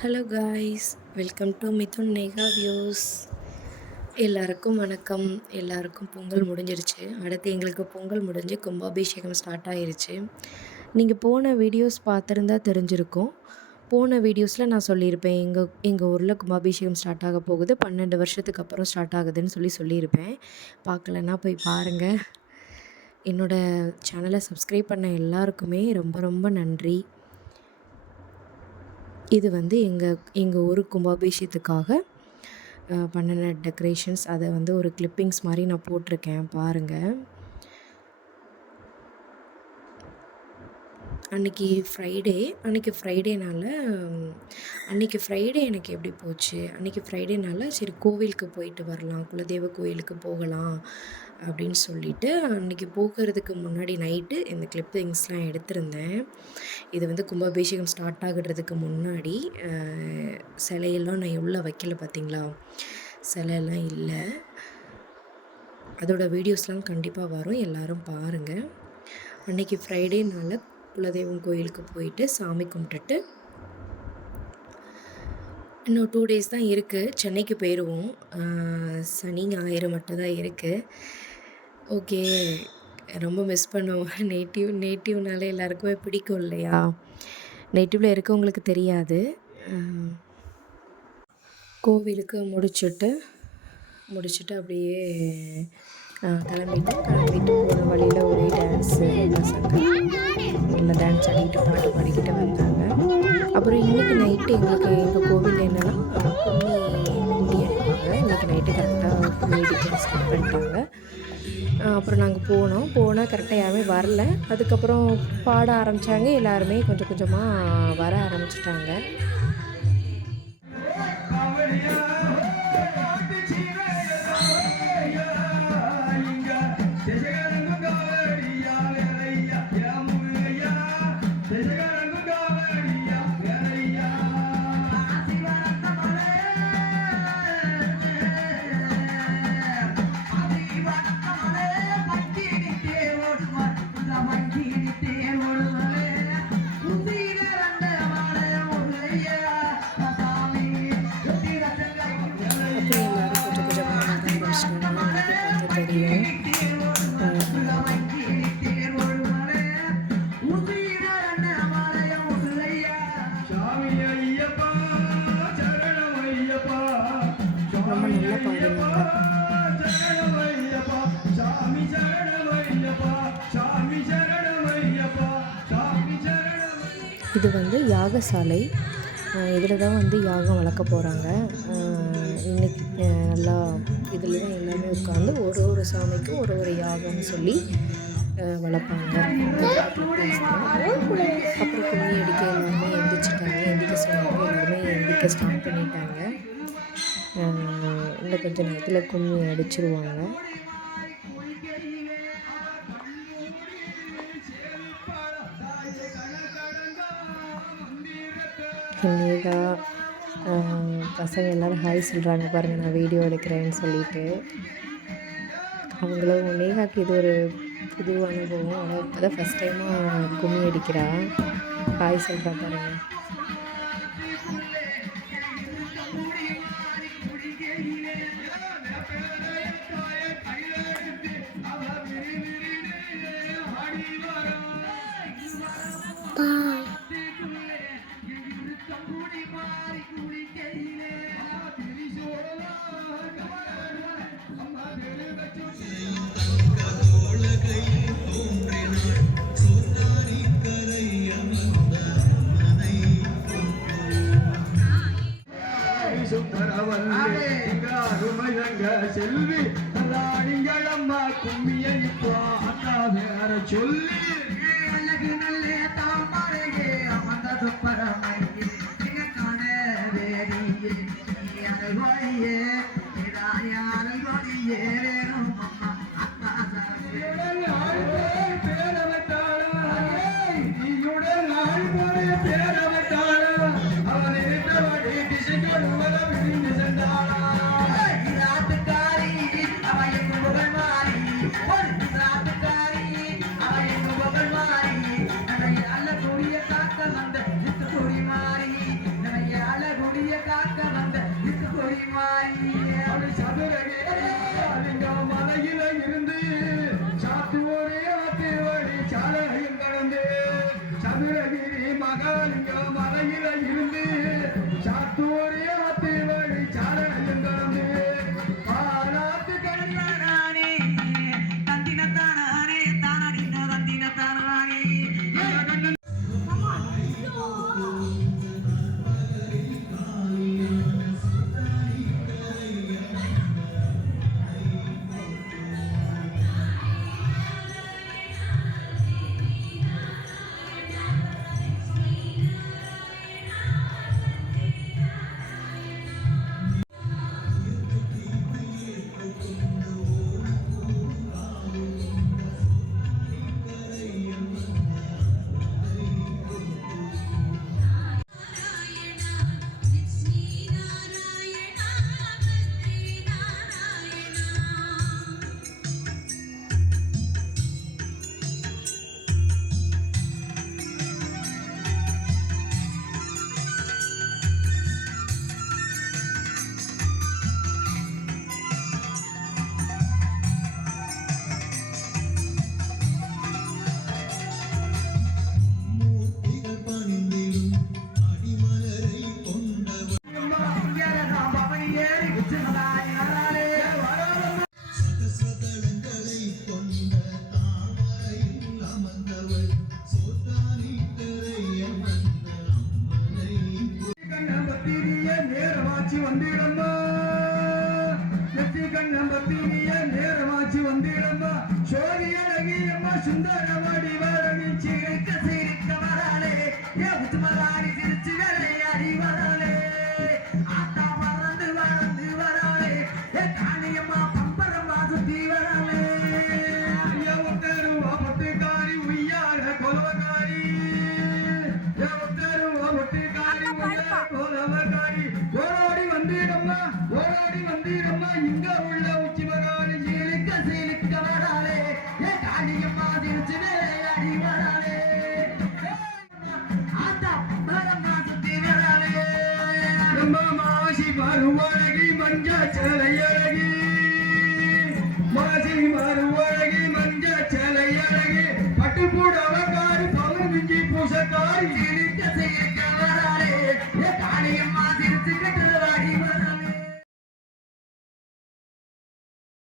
Hello guys, welcome to Mithun Neha views. எல்லாருக்கும் வணக்கம். எல்லாருக்கும் பொங்கல் முடிஞ்சிருச்சு. அடுத்து எங்களுக்கு பொங்கல் முடிஞ்சு கும்பாபிஷேகம் ஸ்டார்ட் ஆயிருச்சு. நீங்கள் போன வீடியோஸ் பார்த்துருந்தா தெரிஞ்சிருக்கும். போன வீடியோஸில் நான் சொல்லியிருப்பேன், எங்கள் ஊரில் கும்பாபிஷேகம் ஸ்டார்ட் ஆக போகுது, 12 வருஷத்துக்கு அப்புறம் ஸ்டார்ட் ஆகுதுன்னு சொல்லியிருப்பேன். பார்க்கலன்னா போய் பாருங்கள். என்னோடய சேனலை சப்ஸ்கிரைப் பண்ண எல்லாருக்குமே ரொம்ப ரொம்ப நன்றி. இது வந்து எங்கள் ஊர் கும்பாபிஷேகத்துக்காக பண்ணின டெக்கரேஷன்ஸ். அதை வந்து ஒரு கிளிப்பிங்ஸ் மாதிரி நான் போட்டிருக்கேன், பாருங்கள். அன்றைக்கி ஃப்ரைடேனால எனக்கு எப்படி போச்சு, அன்றைக்கி ஃப்ரைடேனால சரி கோவிலுக்கு போயிட்டு வரலாம், குலதெய்வ கோயிலுக்கு போகலாம் அப்படின்னு சொல்லிட்டு அன்றைக்கி போகிறதுக்கு முன்னாடி நைட்டு இந்த கிளிப்பிங்ஸ்லாம் எடுத்திருந்தேன். இது வந்து கும்பாபிஷேகம் ஸ்டார்ட் ஆகுறதுக்கு முன்னாடி சிலையெல்லாம் நான் உள்ளே வைக்கல, பார்த்தீங்களா? சிலையெல்லாம் இல்லை. அதோடய வீடியோஸ்லாம் கண்டிப்பாக வரும், எல்லோரும் பாருங்கள். அன்றைக்கி ஃப்ரைடேனால குலதெய்வம் கோயிலுக்கு போயிட்டு சாமி கும்பிட்டுட்டு இன்னும் 2 டேஸ் தான் இருக்குது, சென்னைக்கு போயிடுவோம். சனி ஞாயிறு மட்டும்தான் இருக்குது. ஓகே, ரொம்ப மிஸ் பண்ணுவோம். நேட்டிவ்னாலே எல்லாருக்குமே பிடிக்கும் இல்லையா? நேட்டிவில் இருக்கவங்களுக்கு தெரியாது. கோவிலுக்கு முடிச்சுட்டு அப்படியே கிளம்பிட்டு போன வழியில் ஒரே டான்ஸு, பசங்க நல்லா டான்ஸ் ஆடிக்கிட்டு பாட்டு பாடிக்கிட்டு வந்தாங்க. அப்புறம் இன்றைக்கி நைட்டு எங்கள் கோவிலில் என்னென்னா கும்மி அடிப்பாங்க. இன்றைக்கி நைட்டு கரெக்டாக கும்மி அடிக்க ஸ்டார்ட் பண்ணிட்டாங்க. அப்புறம் நாங்கள் போனால் கரெக்டாக யாருமே வரல. அதுக்கப்புறம் பாட ஆரம்பித்தாங்க. எல்லாருமே கொஞ்சம் கொஞ்சமாக வர ஆரம்பிச்சிட்டாங்க. ரொம்ப நல்லா பாடுவாங்க. இது வந்து யாகசாலை. இதில் தான் வந்து யாகம் வளர்க்க போகிறாங்க. இன்னைக்கு நல்லா இதில் தான் எல்லாமே உட்காந்து ஒரு சாமிக்கும் ஒரு யாகம்னு சொல்லி வளர்ப்பாங்க. அப்புறம் கும்மி அடிக்க எல்லாருமே எந்திரிக்க சொன்னாங்க. எல்லாருமே எந்திரிக்க ஸ்டார்ட் பண்ணிட்டாங்க. இன்னும் கொஞ்சம் நேரத்தில் கும்மி அடிச்சிருவாங்க. நேகா பசங்க எல்லோரும் ஹாய் சொல்கிறாங்க பாருங்கள், நான் வீடியோ எடுக்கிறேன்னு சொல்லிட்டு. அவங்களும் நேகாவுக்கு இது ஒரு புது அனுபவம். ஆனால் இப்போ தான் ஃபஸ்ட் டைமாக கும்மி அடிக்கிறா. ஹாய் சொல்கிறா பாருங்கள். செல்வி ராணிங்களம்மா கும்மியடிப்பா அக்கா வேற சொல்லி அழகு நல்ல தாமரையே அமர்ந்தது பரமையே காண வேறியே அழகாயே அழகாயே அம்மா அக்கா நீயுடன் நாள் போய் பேரவட்டாளா அவனை விட்டவடி திசைகள் விரிந்து சென்றாளா. அவ எங்கு புகழ் மாறி அவ எங்கு நேரமாச்சு வந்திடம்மா நெத்தி கண்ணம் பத்தினிய நேரமாச்சு வந்திடம்மா சோதி அழகியம்மா சுந்தரவாடி வாரணி சிரிக்க சிரிக்க வராளே ஏ முத்துமலாடி சிரிச்சு விளையாடி வராளே ஆத்தா வளர்ந்து வளர்ந்து வராளே ஏ காணியம்மா பம்பரமா சுத்தி வராளே ஏ ஒத்தருவா பொட்டுக்காரி உய்யார கொலவக்காரி ஏ ஒத்தருவா பொட்டுக்காரி உய்யார கொலவக்காரி ஓடாடி வந்தீரம்மா இங்க உள்ள உச்சி மகாணி சீலிக்க சீலிக்க வராளே ஏ காணியம்மா சிரிச்சு விளையாடி வராளே ஆத்தா பம்பரமா சுத்தி வராளே